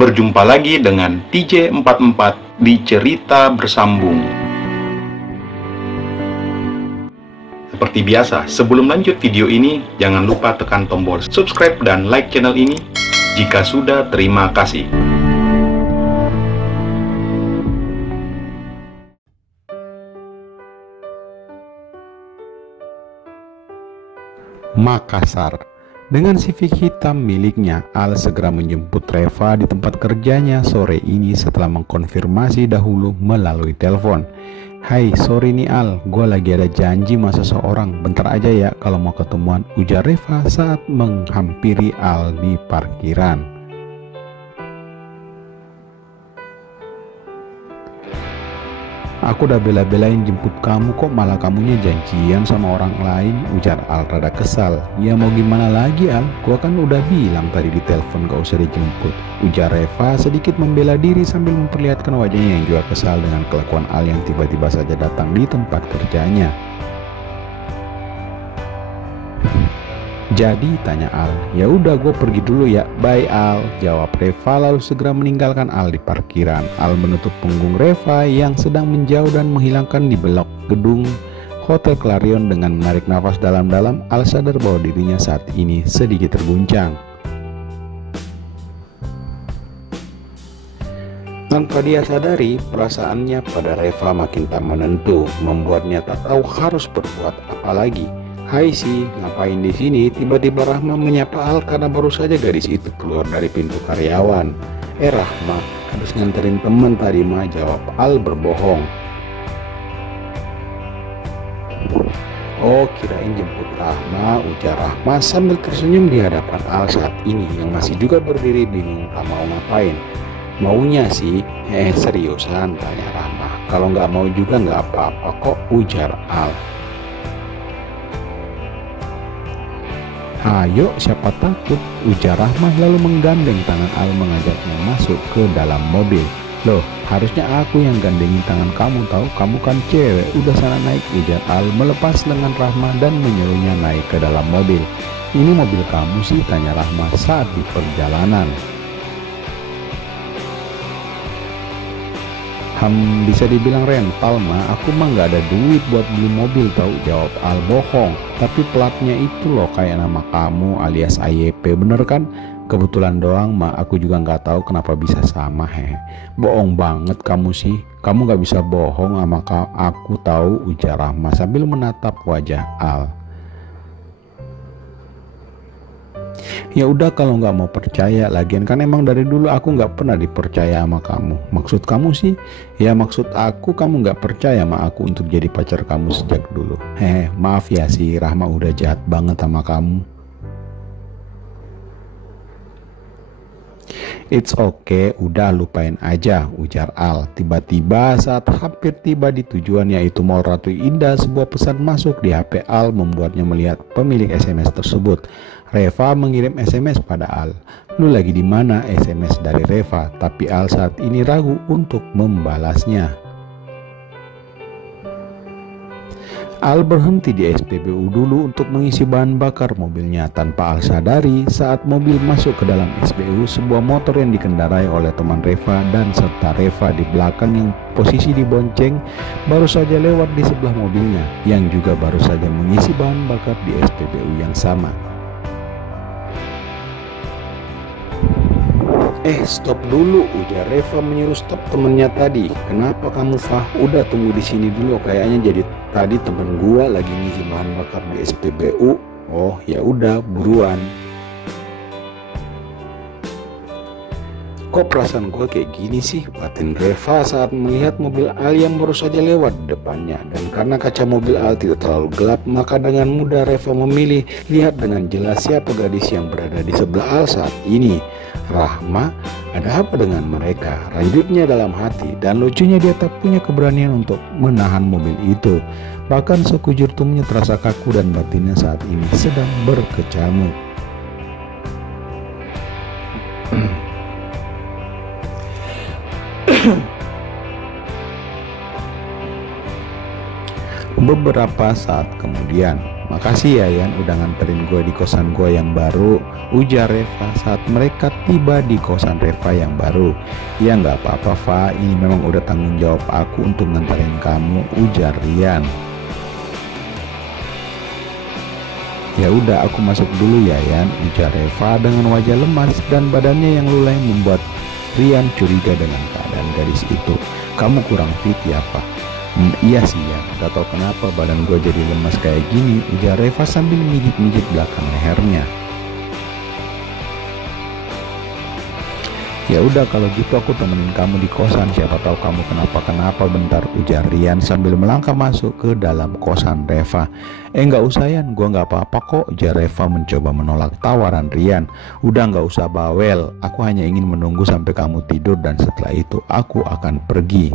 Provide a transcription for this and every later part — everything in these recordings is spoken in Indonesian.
Berjumpa lagi dengan TJ44 di Cerita Bersambung. Seperti biasa, sebelum lanjut video ini, jangan lupa tekan tombol subscribe dan like channel ini. Jika sudah, terima kasih. Makassar. Dengan Civic hitam miliknya, Al segera menjemput Reva di tempat kerjanya sore ini setelah mengkonfirmasi dahulu melalui telepon. "Hai, sorry nih Al, gue lagi ada janji sama seseorang, bentar aja ya kalau mau ketemuan," ujar Reva saat menghampiri Al di parkiran. "Aku udah bela-belain jemput kamu kok malah kamunya janjian sama orang lain," ujar Al rada kesal. "Ya mau gimana lagi Al, gua kan udah bilang tadi di telepon gak usah dijemput," ujar Reva sedikit membela diri sambil memperlihatkan wajahnya yang juga kesal dengan kelakuan Al yang tiba-tiba saja datang di tempat kerjanya. "Jadi," tanya Al. "Ya udah gue pergi dulu ya, bye Al," jawab Reva lalu segera meninggalkan Al di parkiran. Al menutup punggung Reva yang sedang menjauh dan menghilangkan di belok gedung Hotel Clarion dengan menarik nafas dalam-dalam. Al sadar bahwa dirinya saat ini sedikit terguncang. Tanpa dia sadari, perasaannya pada Reva makin tak menentu, membuatnya tak tahu harus berbuat apa lagi. "Hai Si, ngapain di sini?" Tiba-tiba Rahma menyapa Al karena baru saja gadis itu keluar dari pintu karyawan. Rahma, habis nganterin teman tadi mah," jawab Al berbohong. "Oh, kirain jemput Rahma," ujar Rahma sambil tersenyum di hadapan Al saat ini yang masih juga berdiri bingung tak mau ngapain. "Maunya sih, seriusan?" tanya Rahma. "Kalau nggak mau juga nggak apa-apa kok," ujar Al. "Ayo, siapa takut," ujar Rahmah lalu menggandeng tangan Al mengajaknya masuk ke dalam mobil. "Loh, harusnya aku yang gandengin tangan kamu tahu, kamu kan cewek, udah sana naik," ujar Al melepas lengan Rahmah dan menyuruhnya naik ke dalam mobil. "Ini mobil kamu sih?" tanya Rahmah saat di perjalanan. Bisa dibilang rental mah, aku mah nggak ada duit buat beli mobil tahu," jawab Al. "Bohong, tapi platnya itu loh kayak nama kamu alias AYP, bener kan?" "Kebetulan doang mah, aku juga nggak tahu kenapa bisa sama." "Bohong banget kamu sih, kamu nggak bisa bohong sama aku tahu," ujar Rahma sambil menatap wajah Al. "Ya udah kalau nggak mau percaya, lagian kan emang dari dulu aku nggak pernah dipercaya sama kamu." "Maksud kamu sih?" "Ya maksud aku kamu nggak percaya sama aku untuk jadi pacar kamu sejak dulu." Maaf ya sih, Rahma udah jahat banget sama kamu." "It's okay, udah lupain aja," ujar Al. Tiba-tiba saat hampir tiba di tujuan yaitu Mall Ratu Indah, sebuah pesan masuk di HP Al membuatnya melihat pemilik SMS tersebut. Reva mengirim SMS pada Al. "Lu lagi di mana?" SMS dari Reva, tapi Al saat ini ragu untuk membalasnya. Al berhenti di SPBU dulu untuk mengisi bahan bakar mobilnya. Tanpa Al sadari, saat mobil masuk ke dalam SPBU, sebuah motor yang dikendarai oleh teman Reva dan serta Reva di belakang yang posisi dibonceng baru saja lewat di sebelah mobilnya yang juga baru saja mengisi bahan bakar di SPBU yang sama. Stop dulu," ujar Reva menyuruh stop temennya tadi. "Kenapa kamu Fah? Udah tunggu di sini dulu, kayaknya jadi tadi temen gua lagi ngisi bahan bakar di SPBU." "Oh ya udah, buruan." "Kok perasaan gue kayak gini sih?" batin Reva saat melihat mobil Al yang baru saja lewat di depannya. Dan karena kaca mobil Al tidak terlalu gelap, maka dengan mudah Reva memilih lihat dengan jelas siapa gadis yang berada di sebelah Al saat ini. "Rahma, ada apa dengan mereka?" lanjutnya dalam hati. Dan lucunya dia tak punya keberanian untuk menahan mobil itu. Bahkan sekujur tubuhnya terasa kaku dan batinnya saat ini sedang berkecamuk. Beberapa saat kemudian, "Makasih ya Yan udah nganterin gue di kosan gue yang baru," ujar Reva saat mereka tiba di kosan Reva yang baru. "Ya nggak apa-apa Fa, ini memang udah tanggung jawab aku untuk nganterin kamu," ujar Rian. "Ya udah aku masuk dulu ya Yan," ujar Reva dengan wajah lemas dan badannya yang lulai membuat Rian curiga dengan keadaan gadis itu. "Kamu kurang fit ya Fa?" "Iya sih ya, gak tau kenapa badan gue jadi lemas kayak gini," ujar Reva sambil mijit-mijit belakang lehernya. "Ya udah kalau gitu aku temenin kamu di kosan, siapa tahu kamu kenapa-kenapa bentar," ujar Rian sambil melangkah masuk ke dalam kosan Reva. Nggak usah Yan, gue nggak apa-apa kok," ujar Reva mencoba menolak tawaran Rian. "Udah nggak usah bawel, aku hanya ingin menunggu sampai kamu tidur dan setelah itu aku akan pergi."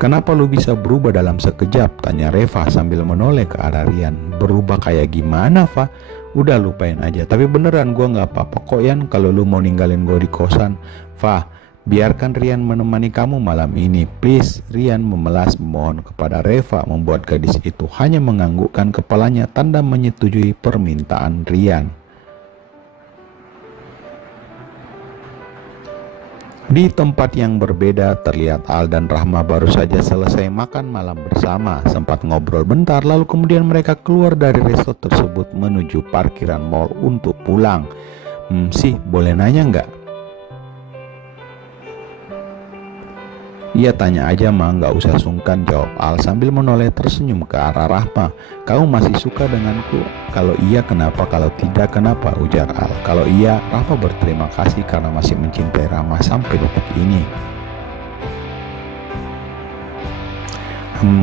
"Kenapa lu bisa berubah dalam sekejap?" tanya Reva sambil menoleh ke arah Rian. "Berubah kayak gimana, Fa?" "Udah lupain aja, tapi beneran gue gak apa-apa kok Yan kalau lu mau ninggalin gue di kosan." "Fa, biarkan Rian menemani kamu malam ini, please." Rian memelas memohon kepada Reva, membuat gadis itu hanya menganggukkan kepalanya tanda menyetujui permintaan Rian. Di tempat yang berbeda terlihat Al dan Rahma baru saja selesai makan malam bersama. Sempat ngobrol bentar lalu kemudian mereka keluar dari resto tersebut menuju parkiran mall untuk pulang. Sih boleh nanya nggak?" "Iya tanya aja Ma, nggak usah sungkan," jawab Al sambil menoleh tersenyum ke arah Rahma. "Kamu masih suka denganku? Kalau iya kenapa, kalau tidak kenapa?" ujar Al. "Kalau iya, Rahma berterima kasih karena masih mencintai Rahma sampai detik ini."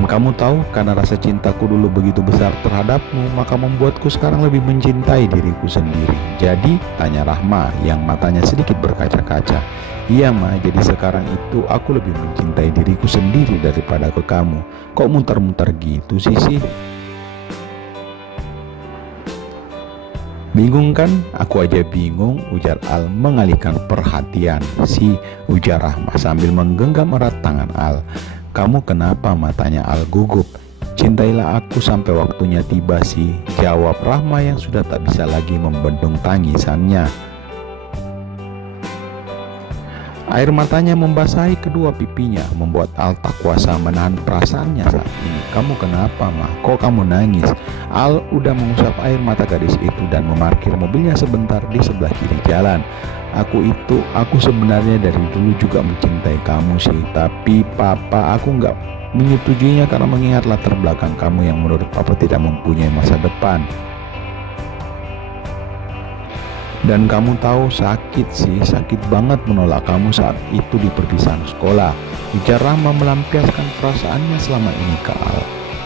"Kamu tahu karena rasa cintaku dulu begitu besar terhadapmu, maka membuatku sekarang lebih mencintai diriku sendiri." "Jadi?" tanya Rahma yang matanya sedikit berkaca-kaca. "Iya Ma, jadi sekarang itu aku lebih mencintai diriku sendiri daripada ke kamu." "Kok muter-muter gitu sih?" "Bingung kan? Aku aja bingung," ujar Al mengalihkan perhatian. Ujar Rahma sambil menggenggam erat tangan Al. "Kamu kenapa?" matanya Al gugup. "Cintailah aku sampai waktunya tiba sih," jawab Rahma yang sudah tak bisa lagi membendung tangisannya. Air matanya membasahi kedua pipinya, membuat Al tak kuasa menahan perasaannya saat ini. "Kamu kenapa Ma? Kok kamu nangis?" Al udah mengusap air mata gadis itu dan memarkir mobilnya sebentar di sebelah kiri jalan. Aku sebenarnya dari dulu juga mencintai kamu sih, tapi Papa aku nggak menyetujuinya karena mengingat latar belakang kamu yang menurut Papa tidak mempunyai masa depan. Dan kamu tahu sakit banget menolak kamu saat itu di perpisahan sekolah," ujar Rahma melampiaskan perasaannya selama ini ke Al.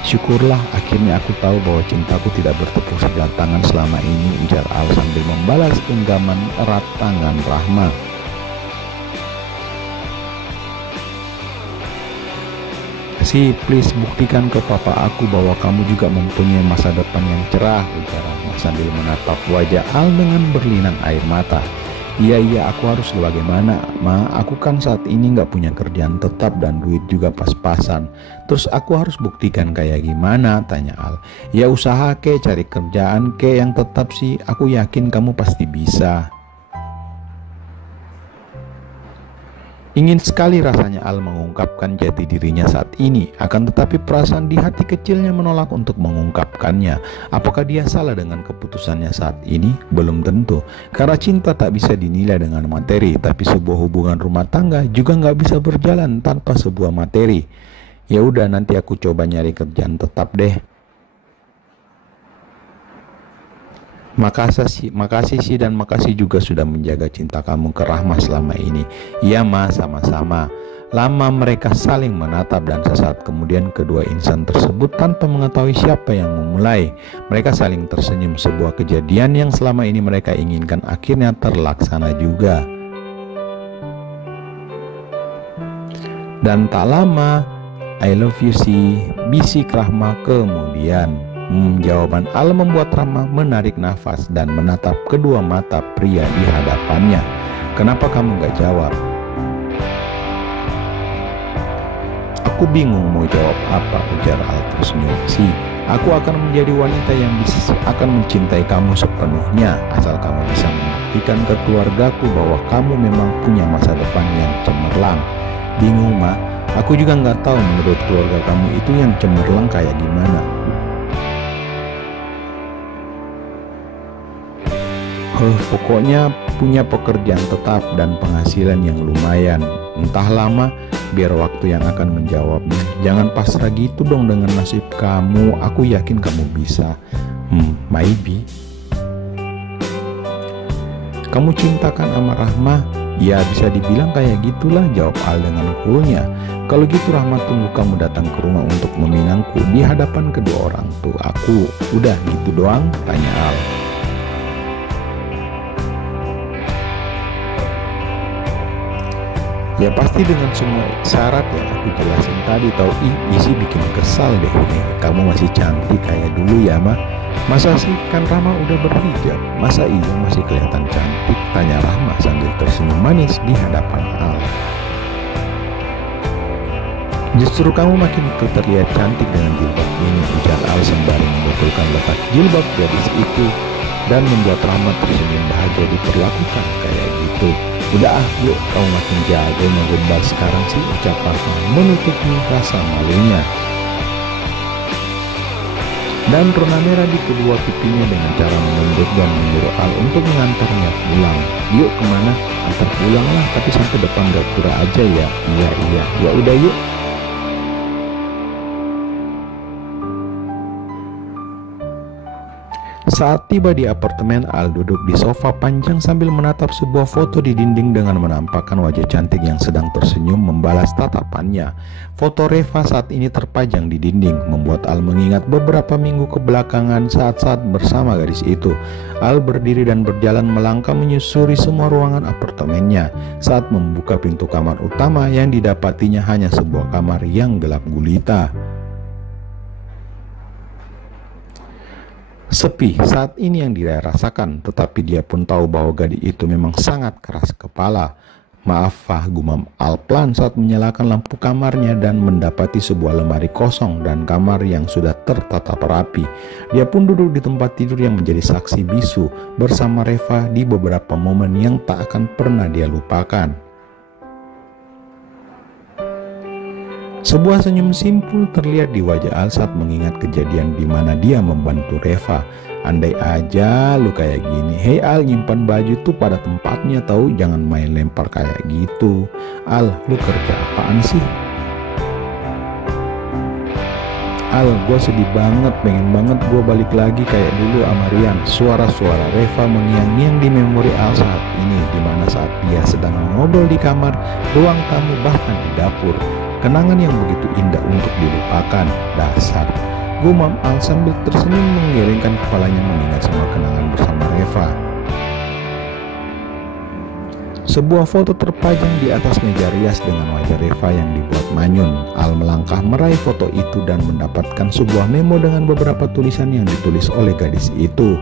"Syukurlah akhirnya aku tahu bahwa cintaku tidak bertepuk sebelah tangan selama ini," ujar Al sambil membalas genggaman erat tangan Rahma. "Please buktikan ke Papa aku bahwa kamu juga mempunyai masa depan yang cerah," ujar Rahma sambil menatap wajah Al dengan berlinang air mata. Iya aku harus bagaimana Ma, aku kan saat ini nggak punya kerjaan tetap dan duit juga pas-pasan. Terus aku harus buktikan kayak gimana?" tanya Al. "Ya usaha ke, cari kerjaan ke yang tetap sih, aku yakin kamu pasti bisa." Ingin sekali rasanya Al mengungkapkan jati dirinya saat ini, akan tetapi perasaan di hati kecilnya menolak untuk mengungkapkannya. Apakah dia salah dengan keputusannya saat ini? Belum tentu, karena cinta tak bisa dinilai dengan materi, tapi sebuah hubungan rumah tangga juga nggak bisa berjalan tanpa sebuah materi. "Ya udah nanti aku coba nyari kerjaan tetap deh." Makasih sih dan makasih juga sudah menjaga cinta kamu ke Rahma selama ini." "Iya Ma, sama-sama." Lama mereka saling menatap dan sesaat kemudian kedua insan tersebut tanpa mengetahui siapa yang memulai. Mereka saling tersenyum, sebuah kejadian yang selama ini mereka inginkan akhirnya terlaksana juga. Dan tak lama, "I love you sih," bisik Rahma kemudian. Jawaban Al membuat Rahma menarik nafas dan menatap kedua mata pria di hadapannya. "Kenapa kamu gak jawab?" "Aku Aku bingung mau jawab apa, ujar Al tersenyum. Aku akan menjadi wanita yang akan mencintai kamu sepenuhnya, asal kamu bisa membuktikan ke keluargaku bahwa kamu memang punya masa depan yang cemerlang. Bingung, Ma. Aku juga nggak tahu menurut keluarga kamu itu yang cemerlang kayak gimana. Pokoknya punya pekerjaan tetap dan penghasilan yang lumayan. Entah lama, biar waktu yang akan menjawabnya. Jangan pasrah gitu dong dengan nasib kamu. Aku yakin kamu bisa. Maybe. Kamu cintakan sama Rahma? Ya bisa dibilang kayak gitulah, jawab Al dengan coolnya. Kalau gitu Rahma tunggu kamu datang ke rumah untuk meminangku di hadapan kedua orang tua aku. Udah gitu doang? Tanya Al. Ya pasti dengan semua syarat yang aku jelasin tadi. Tahu isi bikin kesal deh. Kamu masih cantik kayak dulu ya, Ma. Masa sih, kan Rahma udah berhijab. Masa iya masih kelihatan cantik? Tanya Rahma sambil tersenyum manis di hadapan Al. Justru kamu makin terlihat cantik dengan jilbab ini, ujar Al sembari membetulkan letak jilbab gadis itu dan membuat Rahma tersenyum bahagia diperlakukan kayak gitu. Udah yuk, kamu makin jago ngegombal sekarang sih, ucap Rahma menutupi rasa malunya. Dan warna merah di kedua pipinya dengan cara menunduk dan menyuruh Al untuk mengantarnya pulang. Yuk kemana? Antar pulang lah, tapi sampai depan Gapura aja ya. Iya, ya udah yuk. Saat tiba di apartemen, Al duduk di sofa panjang sambil menatap sebuah foto di dinding dengan menampakkan wajah cantik yang sedang tersenyum membalas tatapannya. Foto Reva saat ini terpajang di dinding, membuat Al mengingat beberapa minggu kebelakangan saat-saat bersama gadis itu. Al berdiri dan berjalan melangkah menyusuri semua ruangan apartemennya. Saat membuka pintu kamar utama, yang didapatinya hanya sebuah kamar yang gelap gulita. Sepi saat ini yang dia rasakan, tetapi dia pun tahu bahwa gadis itu memang sangat keras kepala. Maaf, Fah, gumam Al pelan saat menyalakan lampu kamarnya dan mendapati sebuah lemari kosong dan kamar yang sudah tertata rapi. Dia pun duduk di tempat tidur yang menjadi saksi bisu bersama Reva di beberapa momen yang tak akan pernah dia lupakan. Sebuah senyum simpul terlihat di wajah Al saat mengingat kejadian di mana dia membantu Reva. Andai aja lu kayak gini. Hei Al, nyimpan baju tuh pada tempatnya tahu, jangan main lempar kayak gitu. Al, lu kerja apaan sih? Al, gue sedih banget, pengen banget gue balik lagi kayak dulu sama Rian. Suara-suara Reva mengiang-ngiang di memori Al saat ini, dimana saat dia sedang ngobrol di kamar, ruang tamu, bahkan di dapur. Kenangan yang begitu indah untuk dilupakan. Dasar, gumam Al sambil tersenyum menggelengkan kepalanya mengingat semua kenangan bersama Reva. Sebuah foto terpajang di atas meja rias dengan wajah Reva yang dibuat manyun. Al melangkah meraih foto itu dan mendapatkan sebuah memo dengan beberapa tulisan yang ditulis oleh gadis itu.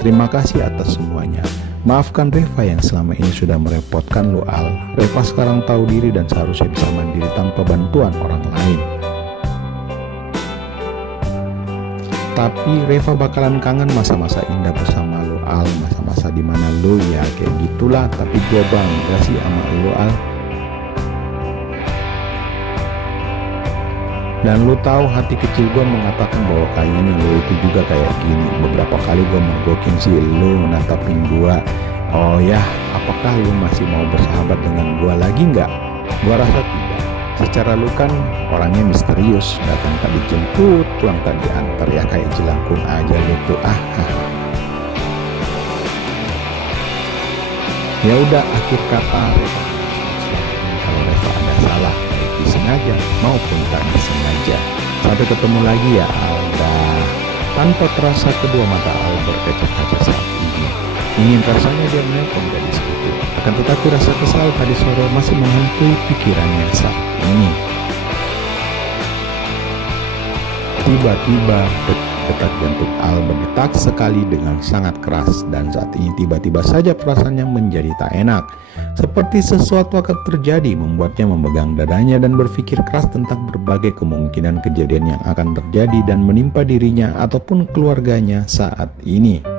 Terima kasih atas semuanya. Maafkan Reva yang selama ini sudah merepotkan lu, Al. Reva sekarang tahu diri dan seharusnya bisa mandiri tanpa bantuan orang lain. Tapi Reva bakalan kangen masa-masa indah bersama lu, Al. Masa-masa dimana lu ya kayak gitulah. Tapi gua bangga sih sama lu, Al. Dan lu tahu hati kecil gue mengatakan bahwa kayaknya lu itu juga kayak gini. Beberapa kali gue mergokin sih lu natapin gue. Oh ya, apakah lu masih mau bersahabat dengan gue lagi nggak? Gue rasa tidak. Secara lu kan orangnya misterius. Datang tak dijemput, pulang tak diantar, ya kayak jelangkung aja lu tuh. Ya udah, akhir kata Reva. Kalau Reva ada salah, disengaja maupun tak disengaja. Sampai ketemu lagi ya Alda. Tanpa terasa kedua mata Al berkaca-kaca saat ini. Ingin rasanya dia menelpon gadis itu. Akan tetapi rasa kesal tadi sore masih menghantui pikirannya saat ini. Tiba-tiba Detak jantung Al berdetak sekali dengan sangat keras, dan saat ini tiba-tiba saja perasaannya menjadi tak enak. Seperti sesuatu akan terjadi, membuatnya memegang dadanya dan berpikir keras tentang berbagai kemungkinan kejadian yang akan terjadi dan menimpa dirinya ataupun keluarganya saat ini.